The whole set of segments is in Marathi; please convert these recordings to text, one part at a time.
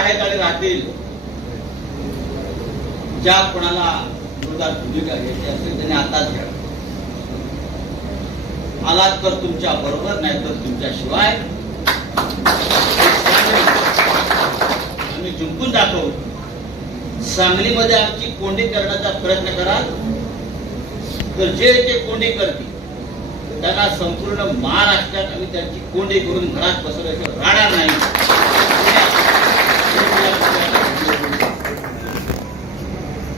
आहेत आणि राहतील. ज्या कोणाला विरोधात भूमिका घ्यायची असेल त्यांनी आताच घ्या. आलात तर तुमच्या बरोबर, नाही तर तुमच्या शिवाय. आम्ही जिंकून दाखवू. सांगलीमध्ये आमची कोंडी करण्याचा प्रयत्न कराल तर जे ते कोंडी करतील त्यांना संपूर्ण महाराष्ट्रात आम्ही त्यांची कोंडी करून घरात बसवल्याशिवाय राहणार नाही.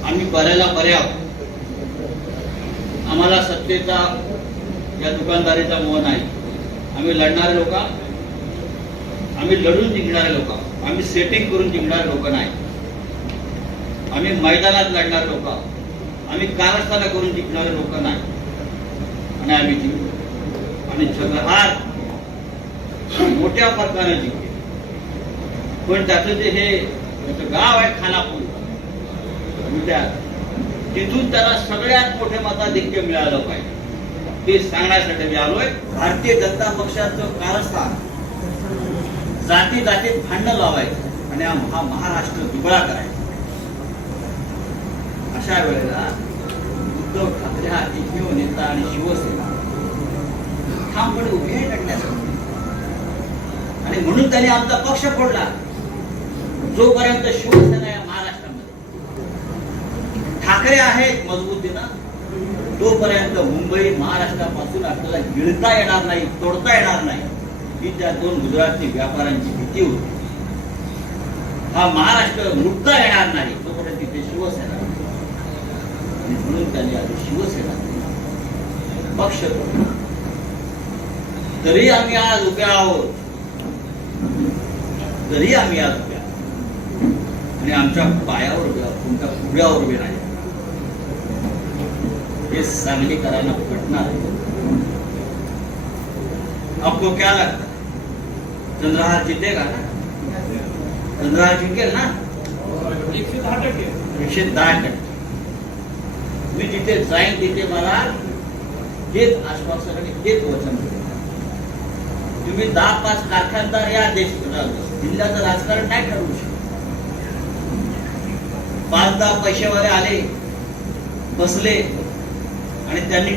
आम्ही बऱ्याला बरे आहोत. आम्हाला सत्तेचा या दुकानदारीचा मोह नाही. आम्ही लढणारे लोक, आम्ही लढून जिंकणारे लोक, आम्ही सेटिंग करून जिंकणारे लोक नाही. आम्ही मैदानात लढणारे लोक, आम्ही कारस्थाना करून जिंकणारे लोक नाही. आणि आम्ही जिंकलो. आणि चंद्रहार मोठ्या फरकाने जिंकले. पण त्याचं जे हे गाव आहे खानापूर, तिथून त्याला सगळ्यात मोठे मताधिक्य मिळालं पाहिजे ते सांगण्यासाठी मी आलोय. भारतीय जनता पक्षाचं कारस्थान जाती जातीत भांडण लावायचं आणि हा महाराष्ट्र दुबळा करायचा. अशा वेळेला उद्धव ठाकरे हा एकमेव नेता आणि शिवसेना ठामपणे उभे आहे लढण्यासाठी. आणि म्हणून त्यांनी आमचा पक्ष फोडला. जोपर्यंत शिवसेना या महाराष्ट्रामध्ये ठाकरे आहेत मजबूतीनं, तोपर्यंत मुंबई महाराष्ट्रापासून आपल्याला गिळता येणार नाही, तोडता येणार नाही ही त्या दोन गुजराती व्यापाऱ्यांची भीती होती. हा महाराष्ट्र लुटता येणार नाही तोपर्यंत तिथे शिवसेना. म्हणून त्यांनी आधी शिवसेना पक्ष. तरी आम्ही आज उभे आहोत, तरी आम्ही आज उभे आहोत आणि आमच्या पायावर उभे आहोत, तुमच्या पुढ्यावर उभे नाही. हे सांगलीकरांना पटणार आहे. आपको क्या लगता है चंद्रहार जीतेगा ना? चंद्रहार जिंकेल ना 110%. मी जिथे जाईन तिथे मला हेच आश्वासन आणि हेच वचन दिले. तुम्ही 10-5 कारखानदार या देश जिल्ह्याचं राजकारण नाही ठरवू शकत. 5-10 पैसेवाले आले, बसले आणि त्यांनी